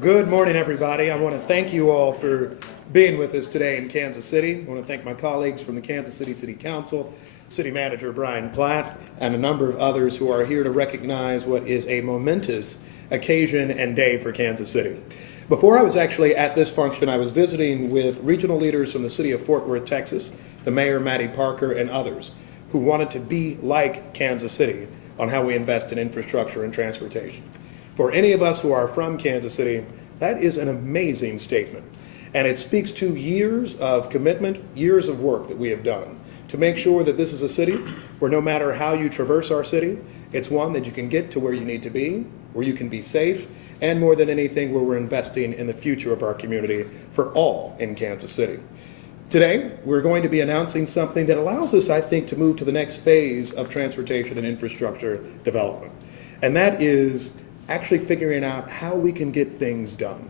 Good morning, everybody. I want to thank you all for being with us today in Kansas City. I want to thank my colleagues from the Kansas City City Council, City Manager Brian Platt, and a number of others who are here to recognize what is a momentous occasion and day for Kansas City. Before I was actually at this function, I was visiting with regional leaders from the city of Fort Worth, Texas, the mayor, Matty Parker, and others who wanted to be like Kansas City on how we invest in infrastructure and transportation. For any of us who are from Kansas City, that is an amazing statement. And it speaks to years of commitment, years of work that we have done to make sure that this is a city where no matter how you traverse our city, it's one that you can get to where you need to be, where you can be safe, and more than anything, where we're investing in the future of our community for all in Kansas City. Today, we're going to be announcing something that allows us, I think, to move to the next phase of transportation and infrastructure development. And that is actually figuring out how we can get things done.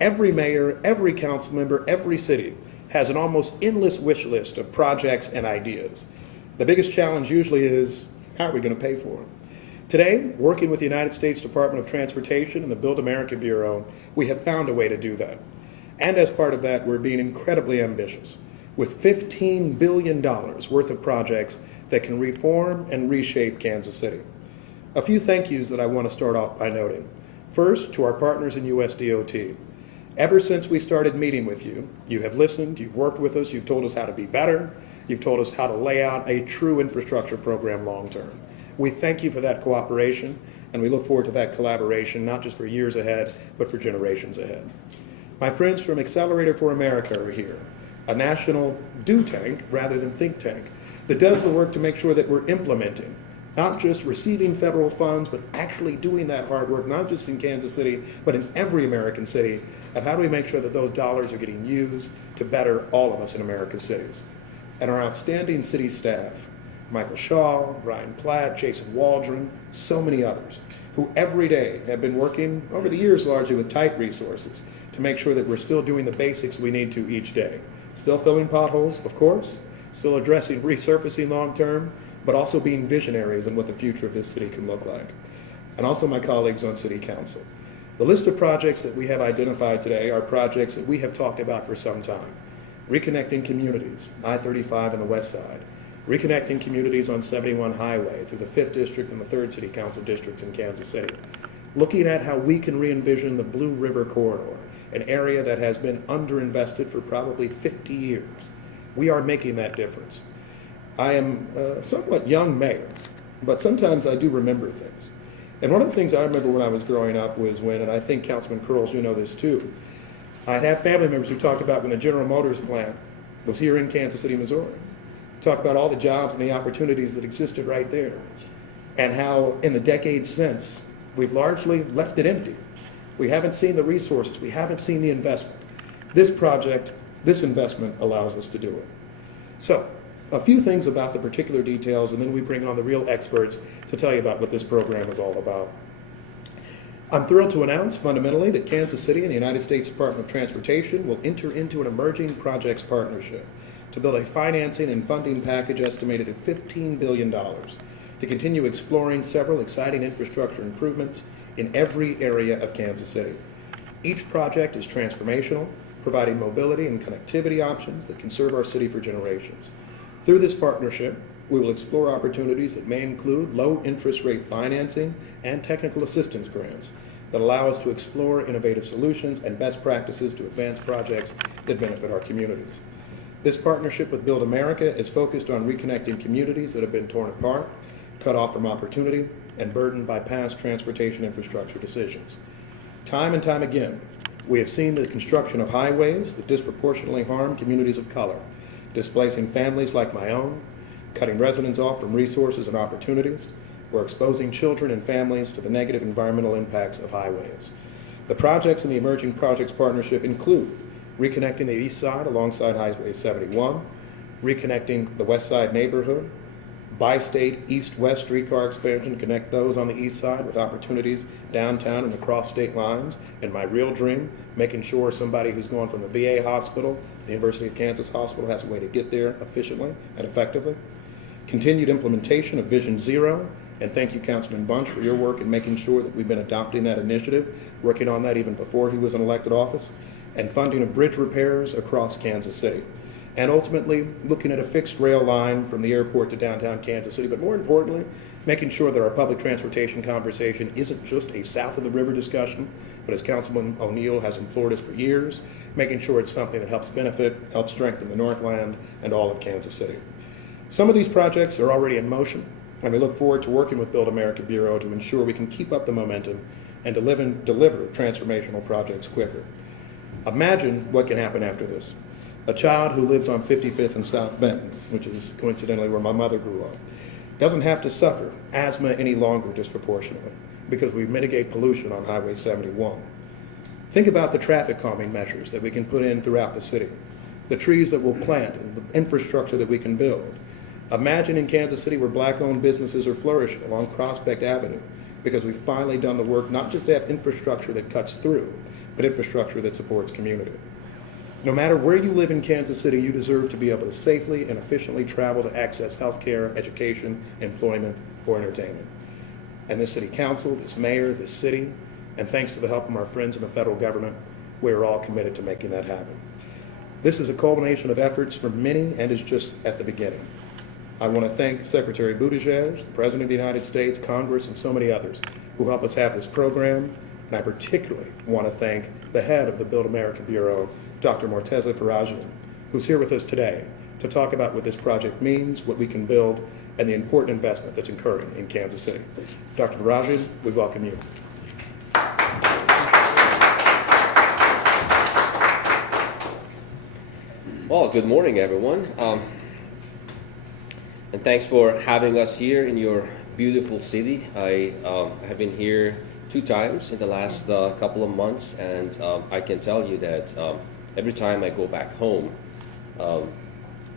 Every mayor, every council member, every city has an almost endless wish list of projects and ideas. The biggest challenge usually is, how are we going to pay for them? Today, working with the United States Department of Transportation and the Build America Bureau, we have found a way to do that. And as part of that, we're being incredibly ambitious with $15 billion worth of projects that can reform and reshape Kansas City. A few thank yous that I want to start off by noting. First, to our partners in USDOT. Ever since we started meeting with you, you have listened, you've worked with us, you've told us how to be better, you've told us how to lay out a true infrastructure program long term. We thank you for that cooperation, and we look forward to that collaboration, not just for years ahead, but for generations ahead. My friends from Accelerator for America are here, a national do tank rather than think tank that does the work to make sure that we're implementing, not just receiving federal funds, but actually doing that hard work, not just in Kansas City, but in every American city, of how do we make sure that those dollars are getting used to better all of us in America's cities. And our outstanding city staff, Michael Shaw, Brian Platt, Jason Waldron, so many others, who every day have been working over the years largely with tight resources to make sure that we're still doing the basics we need to each day. Still filling potholes, of course, still addressing resurfacing long term, but also being visionaries in what the future of this city can look like. And also my colleagues on City Council. The list of projects that we have identified today are projects that we have talked about for some time. Reconnecting communities, I-35 and the West Side. Reconnecting communities on 71 Highway through the 5th District and the 3rd City Council districts in Kansas City. Looking at how we can re-envision the Blue River Corridor, an area that has been underinvested for probably 50 years. We are making that difference. I am a somewhat young mayor, but sometimes I do remember things. And one of the things I remember when I was growing up was when, and I think Councilman Curls, you know this too, I'd have family members who talked about when the General Motors plant was here in Kansas City, Missouri. Talk about all the jobs and the opportunities that existed right there, and how in the decades since, we've largely left it empty. We haven't seen the resources, we haven't seen the investment. This project, this investment allows us to do it. So, a few things about the particular details, and then we bring on the real experts to tell you about what this program is all about. I'm thrilled to announce, fundamentally, that Kansas City and the United States Department of Transportation will enter into an emerging projects partnership to build a financing and funding package estimated at $15 billion to continue exploring several exciting infrastructure improvements in every area of Kansas City. Each project is transformational, providing mobility and connectivity options that can serve our city for generations. Through this partnership, we will explore opportunities that may include low interest rate financing and technical assistance grants that allow us to explore innovative solutions and best practices to advance projects that benefit our communities. This partnership with Build America is focused on reconnecting communities that have been torn apart, cut off from opportunity, and burdened by past transportation infrastructure decisions. Time and time again, we have seen the construction of highways that disproportionately harm communities of color, displacing families like my own, cutting residents off from resources and opportunities, or exposing children and families to the negative environmental impacts of highways. The projects in the Emerging Projects Partnership include reconnecting the East Side alongside Highway 71, reconnecting the West Side neighborhood, bi-state east-west streetcar expansion to connect those on the east side with opportunities downtown and across state lines, and my real dream, making sure somebody who's going from the VA hospital, the University of Kansas Hospital, has a way to get there efficiently and effectively. Continued implementation of Vision Zero, And thank you, Councilman Bunch, for your work in making sure that we've been adopting that initiative, working on that even before he was in elected office, and funding of bridge repairs across Kansas City. And ultimately, looking at a fixed rail line from the airport to downtown Kansas City, but more importantly, making sure that our public transportation conversation isn't just a south of the river discussion, but as Councilman O'Neill has implored us for years, making sure it's something that helps benefit, helps strengthen the Northland and all of Kansas City. Some of these projects are already in motion, and we look forward to working with Build America Bureau to ensure we can keep up the momentum and deliver transformational projects quicker. Imagine what can happen after this. A child who lives on 55th and South Benton, which is coincidentally where my mother grew up, doesn't have to suffer asthma any longer disproportionately because we mitigate pollution on Highway 71. Think about the traffic calming measures that we can put in throughout the city, the trees that we'll plant, and the infrastructure that we can build. Imagine in Kansas City where black-owned businesses are flourishing along Prospect Avenue because we've finally done the work not just to have infrastructure that cuts through, but infrastructure that supports community. No matter where you live in Kansas City, you deserve to be able to safely and efficiently travel to access healthcare, education, employment, or entertainment. And this city council, this mayor, this city, and thanks to the help of our friends in the federal government, we are all committed to making that happen. This is a culmination of efforts from many and is just at the beginning. I want to thank Secretary Buttigieg, the President of the United States, Congress, and so many others who help us have this program. And I particularly want to thank the head of the Build America Bureau, Dr. Morteza Farajian, who's here with us today to talk about what this project means, what we can build, and the important investment that's occurring in Kansas City. Dr. Farajian, we welcome you. Well, good morning, everyone. And thanks for having us here in your beautiful city. I have been here 2 times in the last couple of months, and I can tell you that every time I go back home,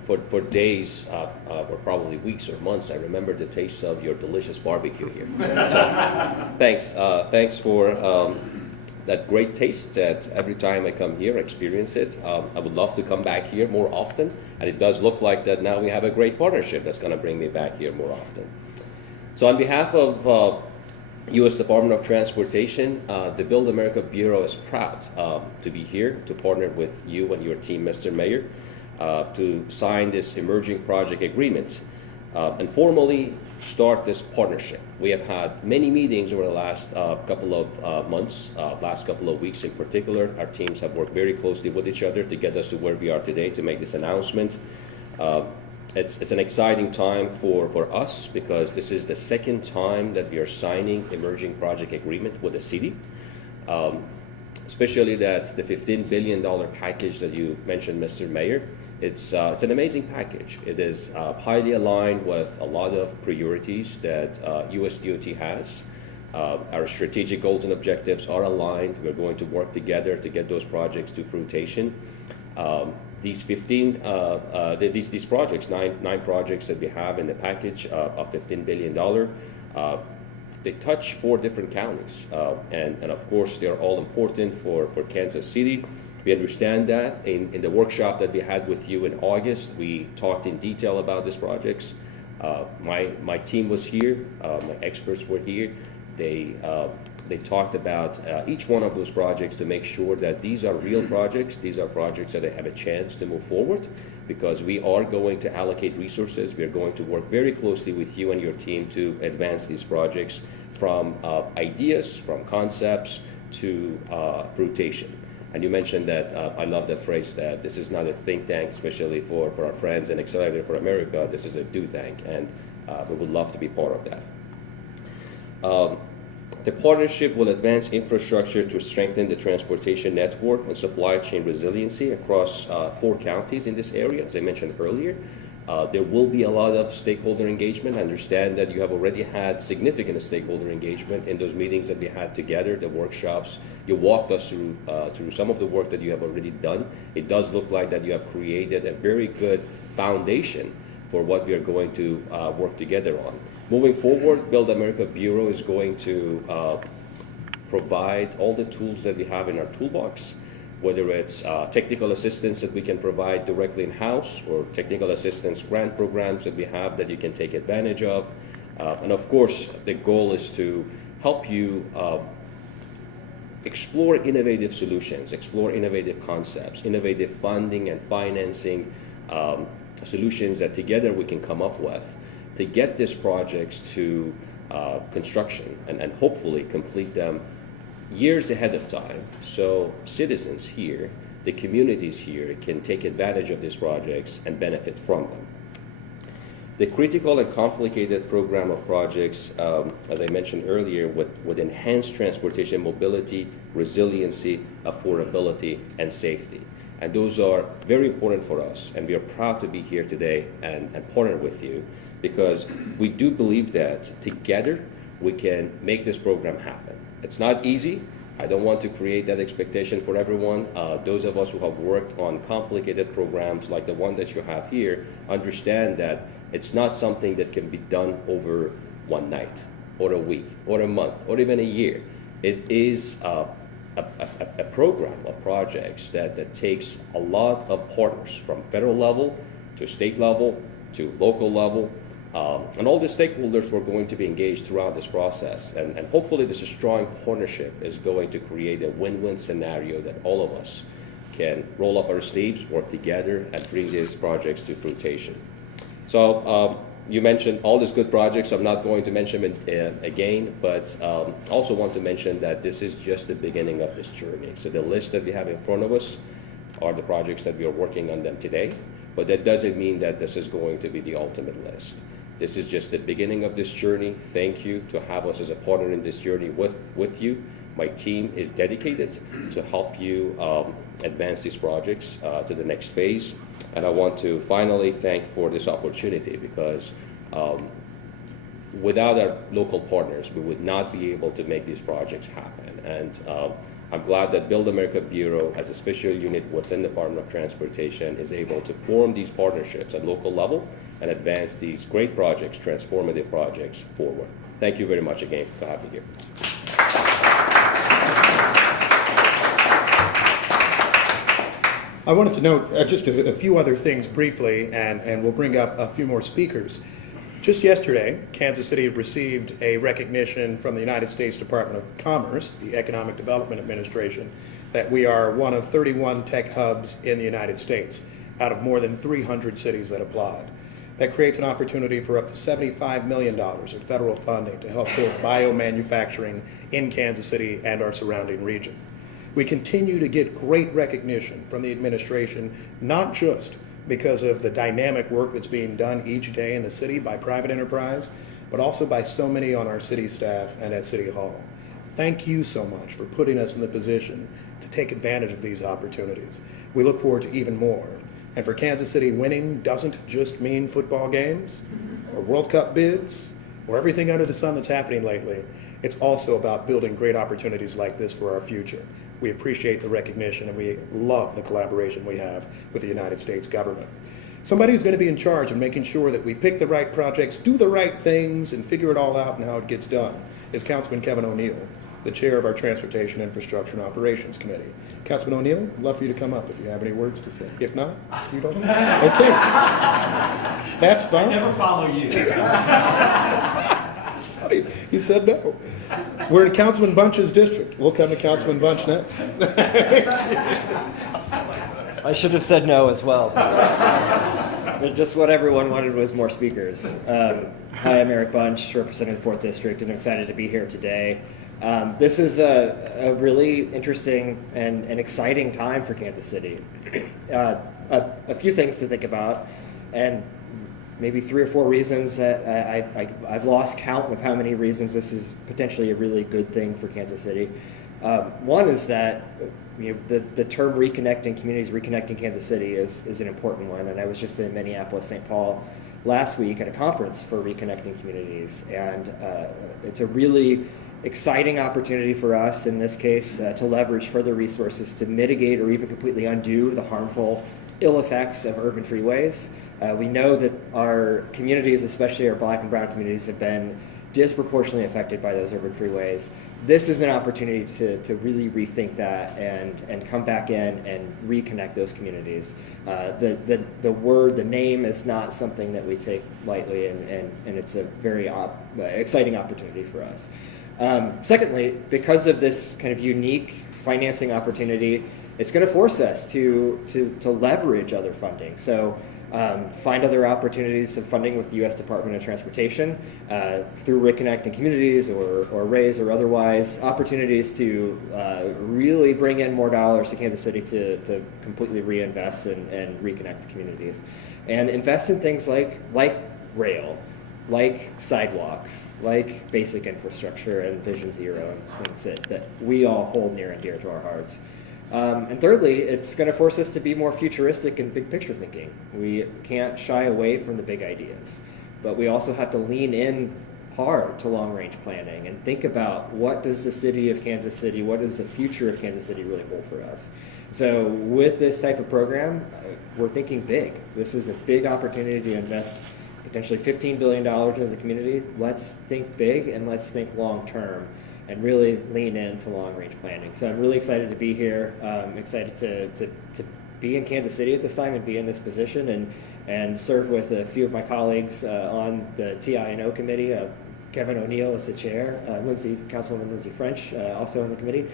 for days or probably weeks or months, I remember the taste of your delicious barbecue here. So thanks for that great taste that every time I come here, I experience it. I would love to come back here more often, and it does look like that now we have a great partnership that's going to bring me back here more often. So on behalf of U.S. Department of Transportation, the Build America Bureau is proud to be here to partner with you and your team, Mr. Mayor, to sign this emerging project agreement and formally start this partnership. We have had many meetings over the last couple of months, last couple of weeks in particular. Our teams have worked very closely with each other to get us to where we are today to make this announcement. It's an exciting time for us because this is the second time that we are signing emerging project agreement with the city. Especially that the $15 billion package that you mentioned, Mr. Mayor, it's an amazing package. It is highly aligned with a lot of priorities that US DOT has. Our strategic goals and objectives are aligned. We're going to work together to get those projects to fruition. These projects, nine projects that we have in the package of $15 billion, they touch 4 different counties, and of course they're all important for Kansas City. We understand that. In the workshop that we had with you in August, we talked in detail about these projects. My team was here, my experts were here. They talked about each one of those projects to make sure that these are real projects. These are projects that have a chance to move forward because we are going to allocate resources. We are going to work very closely with you and your team to advance these projects from ideas, from concepts to fruition. And you mentioned that, I love that phrase, that this is not a think tank, especially for our friends and Accelerator for America. This is a do tank, and we would love to be part of that. The partnership will advance infrastructure to strengthen the transportation network and supply chain resiliency across 4 counties in this area, as I mentioned earlier. There will be a lot of stakeholder engagement. I understand that you have already had significant stakeholder engagement in those meetings that we had together, the workshops. You walked us through some of the work that you have already done. It does look like that you have created a very good foundation for what we are going to work together on. Moving forward, Build America Bureau is going to provide all the tools that we have in our toolbox, whether it's technical assistance that we can provide directly in-house or technical assistance grant programs that we have that you can take advantage of. And of course, the goal is to help you explore innovative solutions, explore innovative concepts, innovative funding and financing solutions that together we can come up with to get these projects to construction and hopefully complete them years ahead of time, so citizens here, the communities here, can take advantage of these projects and benefit from them. The critical and complicated program of projects, as I mentioned earlier, would enhance transportation mobility, resiliency, affordability, and safety. And those are very important for us, and we are proud to be here today and partner with you, because we do believe that together we can make this program happen. It's not easy. I don't want to create that expectation for everyone. Those of us who have worked on complicated programs like the one that you have here understand that it's not something that can be done over one night or a week or a month or even a year. It is a program of projects that takes a lot of partners from federal level to state level to local level. And all the stakeholders were going to be engaged throughout this process. And hopefully this strong partnership is going to create a win-win scenario that all of us can roll up our sleeves, work together, and bring these projects to fruition. So you mentioned all these good projects. I'm not going to mention it again, but also want to mention that this is just the beginning of this journey. So the list that we have in front of us are the projects that we are working on them today, but that doesn't mean that this is going to be the ultimate list. This is just the beginning of this journey. Thank you to have us as a partner in this journey with you. My team is dedicated to help you advance these projects to the next phase. And I want to finally thank for this opportunity, because without our local partners, we would not be able to make these projects happen. And I'm glad that Build America Bureau, as a special unit within the Department of Transportation, is able to form these partnerships at local level and advance these great projects, transformative projects, forward. Thank you very much again for having me here. I wanted to note just a few other things briefly, and we'll bring up a few more speakers. Just yesterday, Kansas City received a recognition from the United States Department of Commerce, the Economic Development Administration, that we are one of 31 tech hubs in the United States out of more than 300 cities that applied. That creates an opportunity for up to $75 million of federal funding to help build biomanufacturing in Kansas City and our surrounding region. We continue to get great recognition from the administration, not just because of the dynamic work that's being done each day in the city by private enterprise, but also by so many on our city staff and at City Hall. Thank you so much for putting us in the position to take advantage of these opportunities. We look forward to even more. And for Kansas City, winning doesn't just mean football games or World Cup bids or everything under the sun that's happening lately. It's also about building great opportunities like this for our future. We appreciate the recognition, and we love the collaboration we have with the United States government. Somebody who's going to be in charge of making sure that we pick the right projects, do the right things, and figure it all out and how it gets done is Councilman Kevin O'Neill, the chair of our Transportation, Infrastructure, and Operations Committee. Councilman O'Neill, I'd love for you to come up if you have any words to say. If not, you don't. Okay. That's fine. I never follow you. He said no. We're in Councilman Bunch's district. We'll come to Councilman Bunch next. I should have said no as well. But just what everyone wanted was more speakers. Hi, I'm Eric Bunch, representing the 4th District, and I'm excited to be here today. This is a really interesting and exciting time for Kansas City. A few things to think about, and maybe 3 or 4 reasons that I've lost count of how many reasons this is potentially a really good thing for Kansas City. One is that the term reconnecting communities, reconnecting Kansas City is an important one. And I was just in Minneapolis, St. Paul last week at a conference for reconnecting communities. And it's a really exciting opportunity for us in this case to leverage further resources to mitigate or even completely undo the harmful ill effects of urban freeways. We know that our communities, especially our Black and brown communities, have been disproportionately affected by those urban freeways. this is an opportunity to really rethink that and come back in and reconnect those communities. The name is not something that we take lightly, and it's a very exciting opportunity for us. Secondly, because of this kind of unique financing opportunity, it's going to force us to leverage other funding. So find other opportunities of funding with the U.S. Department of Transportation through Reconnecting Communities or RAISE or otherwise, opportunities to really bring in more dollars to Kansas City to completely reinvest and reconnect the communities. And invest in things like rail, like sidewalks, like basic infrastructure and Vision Zero and things that we all hold near and dear to our hearts. And thirdly, it's going to force us to be more futuristic and big picture thinking. We can't shy away from the big ideas, but we also have to lean in hard to long range planning and think about what does the city of Kansas City, what does the future of Kansas City really hold for us. So with this type of program, we're thinking big. This is a big opportunity to invest potentially $15 billion into the community. Let's think big and let's think long term, and really lean into long-range planning. So I'm really excited to be here. Excited to be in Kansas City at this time and be in this position and serve with a few of my colleagues on the TI&O committee. Kevin O'Neill is the chair. Councilwoman Lindsay French also on the committee.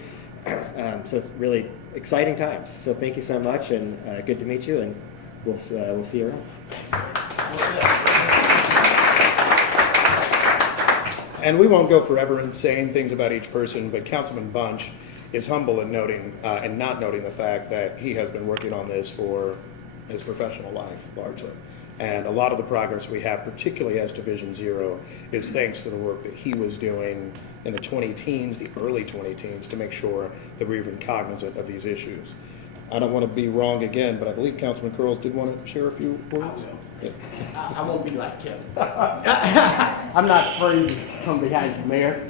So really exciting times. So thank you so much, and good to meet you. And we'll see you around. And we won't go forever in saying things about each person, but Councilman Bunch is humble in noting and not noting the fact that he has been working on this for his professional life, largely. And a lot of the progress we have, particularly as to Vision Zero, is thanks to the work that he was doing in the 20-teens, the early 20-teens, to make sure that we're even cognizant of these issues. I don't want to be wrong again, but I believe Councilman Curls did want to share a few words. I will. I won't be like Kevin. I'm not afraid to come behind you, Mayor.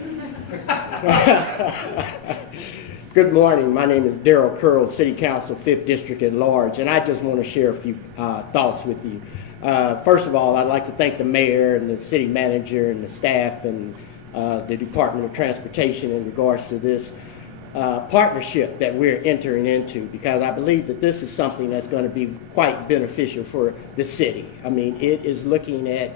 Good morning. My name is Darrell Curls, City Council, 5th District at large, and I just want to share a few thoughts with you. First of all, I'd like to thank the mayor and the city manager and the staff and the Department of Transportation in regards to this partnership that we're entering into, because I believe that this is something that's going to be quite beneficial for the city. I mean, it is looking at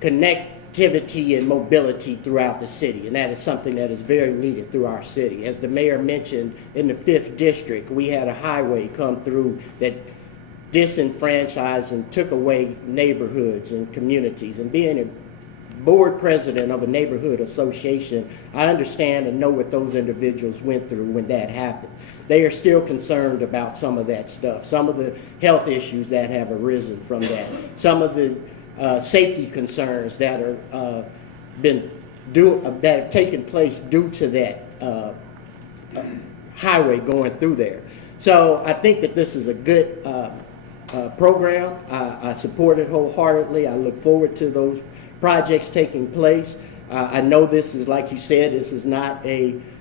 connectivity and mobility throughout the city, and that is something that is very needed through our city. As the mayor mentioned, in the 5th District, we had a highway come through that disenfranchised and took away neighborhoods and communities. And being a board president of a neighborhood association, I understand and know what those individuals went through when that happened. They are still concerned about some of that stuff, some of the health issues that have arisen from that, some of the safety concerns that are that have taken place due to that highway going through there. So I think that this is a good program. I support it wholeheartedly. I look forward to those projects taking place. I know this is, like you said, this is not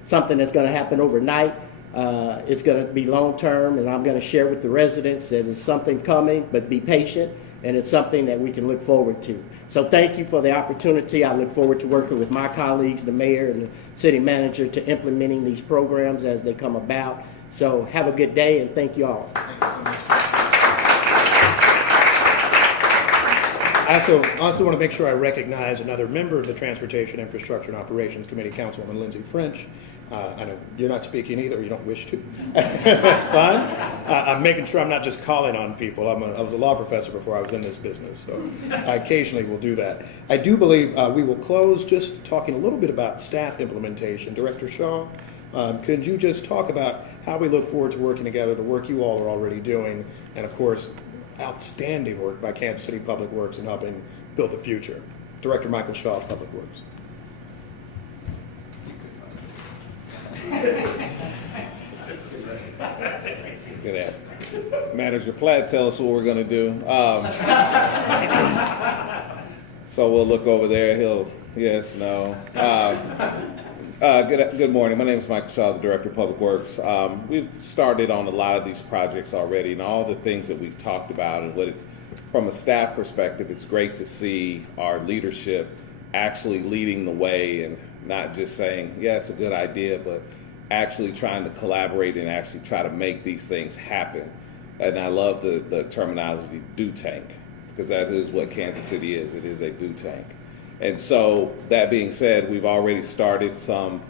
something that's going to happen overnight. It's going to be long term, and I'm going to share with the residents that it's something coming, but be patient, and it's something that we can look forward to. So thank you for the opportunity. I look forward to working with my colleagues, the mayor and the city manager, to implementing these programs as they come about. So have a good day, and thank you all. Thank you so much. I also want to make sure I recognize another member of the Transportation, Infrastructure, and Operations Committee, Councilwoman Lindsay French. I know you're not speaking either, you don't wish to. That's fine. I'm making sure I'm not just calling on people. I was a law professor before I was in this business, so I occasionally will do that. I do believe we will close just talking a little bit about staff implementation. Director Shaw, could you just talk about how we look forward to working together, the work you all are already doing, and of course, outstanding work by Kansas City Public Works in helping build the future. Director Michael Shaw, Public Works. Look at that. Manager Platt, tell us what we're going to do. So we'll look over there. He'll, yes, no. Good morning. My name is Michael Shaw, the Director of Public Works. We've started on a lot of these projects already, and all the things that we've talked about, and from a staff perspective, it's great to see our leadership actually leading the way and not just saying, yeah, it's a good idea, but actually trying to collaborate and actually try to make these things happen. And I love the terminology do tank, because that is what Kansas City is. It is a do tank. And so that being said, we've already started some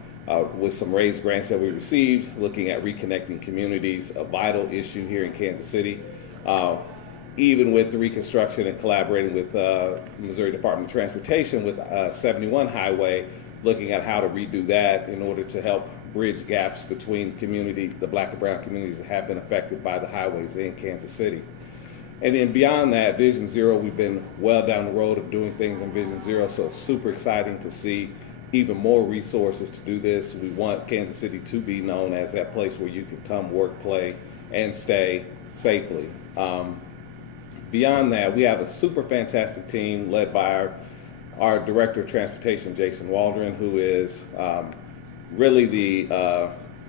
with some raised grants that we received, looking at reconnecting communities, a vital issue here in Kansas City. Even with the reconstruction and collaborating with Missouri Department of Transportation with 71 Highway, looking at how to redo that in order to help bridge gaps between the Black and brown communities that have been affected by the highways in Kansas City. And then beyond that, Vision Zero, we've been well down the road of doing things in Vision Zero, so it's super exciting to see even more resources to do this. We want Kansas City to be known as that place where you can come, work, play, and stay safely. Beyond that, we have a super fantastic team led by our Director of Transportation, Jason Waldron, who is really the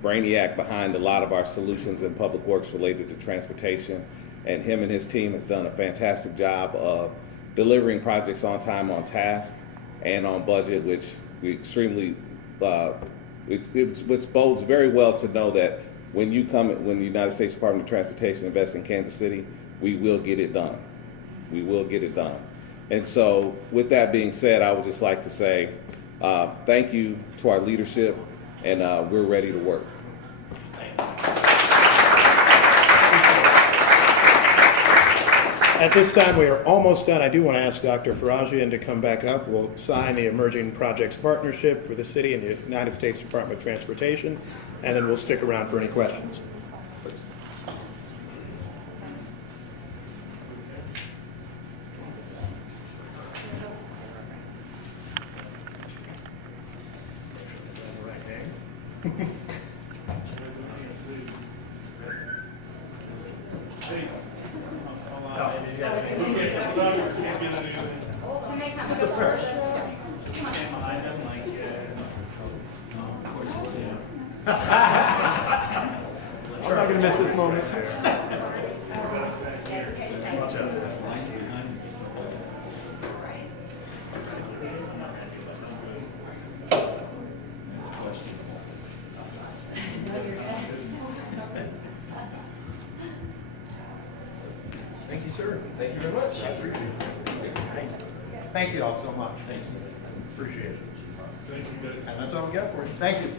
brainiac behind a lot of our solutions in public works related to transportation. And him and his team has done a fantastic job of delivering projects on time, on task, and on budget, which we extremely, which bodes very well to know that when the United States Department of Transportation invests in Kansas City, we will get it done. We will get it done. And so with that being said, I would just like to say thank you to our leadership, and we're ready to work. At this time, we are almost done. I do want to ask Dr. Farajian to come back up. We'll sign the Emerging Projects Partnership for the city and the United States Department of Transportation, and then we'll stick around for any questions. I'm not going to miss this moment. Thank you, sir. Thank you very much. I appreciate it. Thank you all so much. Thank you. Appreciate it. Thank you, guys. And that's all we got for you. Thank you.